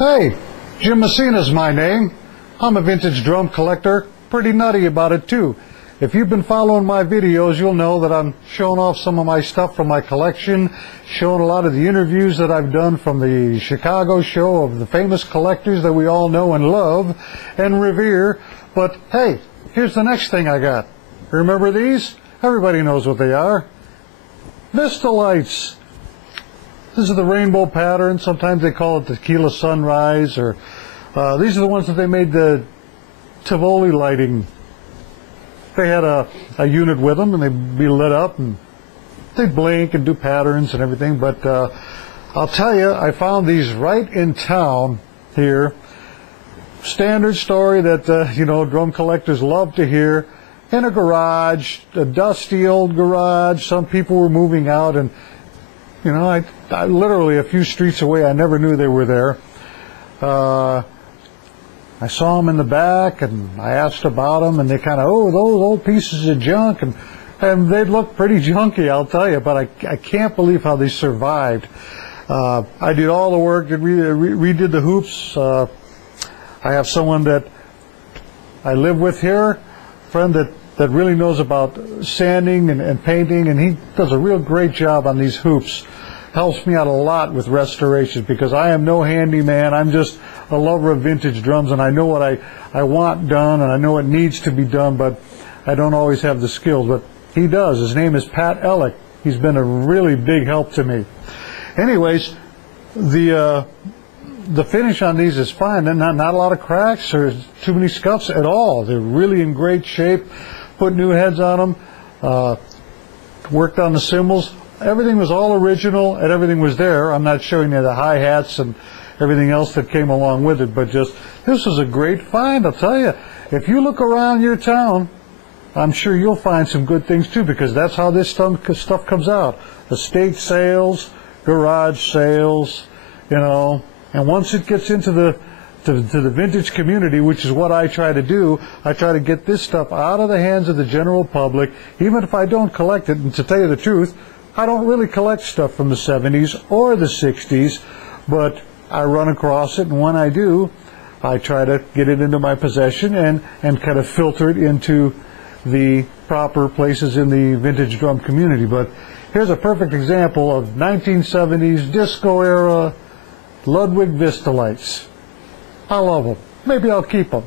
Hey, Jim MESSINA's my name. I'm a vintage drum collector, pretty nutty about it too. If you've been following my videos, you'll know that I'm showing off some of my stuff from my collection, showing a lot of the interviews that I've done from the Chicago show of the famous collectors that we all know and love and revere. But hey, here's the next thing I got. Remember these? Everybody knows what they are. Vistalites. This is the rainbow pattern. Sometimes they call it the Tequila Sunrise, or these are the ones that they made the Tivoli lighting. They had a unit with them, and they'd be lit up, and they'd blink and do patterns and everything. But I'll tell you, I found these right in town here. Standard story that you know, drum collectors love to hear. In a garage, a dusty old garage. Some people were moving out, and you know, I literally a few streets away, I never knew they were there. I saw them in the back, and I asked about them, and they kind of, oh, those old pieces of junk, and they look pretty junky, I'll tell you, but I can't believe how they survived. I did all the work, redid the hoops. I have someone that I live with here, a friend that really knows about sanding and painting, and he does a real great job on these hoops. Helps me out a lot with restoration, because I am no handyman. I'm just a lover of vintage drums, and I know what I want done, and I know it needs to be done, but I don't always have the skills. But he does. His name is Pat Ellick. He's been a really big help to me. Anyways, the finish on these is fine. Not a lot of cracks or too many scuffs at all. They're really in great shape. Put new heads on them. Worked on the cymbals. Everything was all original, and everything was there. I'm not showing you the hi-hats and everything else that came along with it, but just, this was a great find, I'll tell you. If you look around your town, I'm sure you'll find some good things too, because that's how this stuff comes out. Estate sales, garage sales, you know, and once it gets into the vintage community, which is what I try to do, I try to get this stuff out of the hands of the general public, even if I don't collect it. And to tell you the truth, I don't really collect stuff from the 70s or the 60s, but I run across it, and when I do, I try to get it into my possession and kind of filter it into the proper places in the vintage drum community. But here's a perfect example of 1970s disco era Ludwig Vistalites. I love them. Maybe I'll keep them.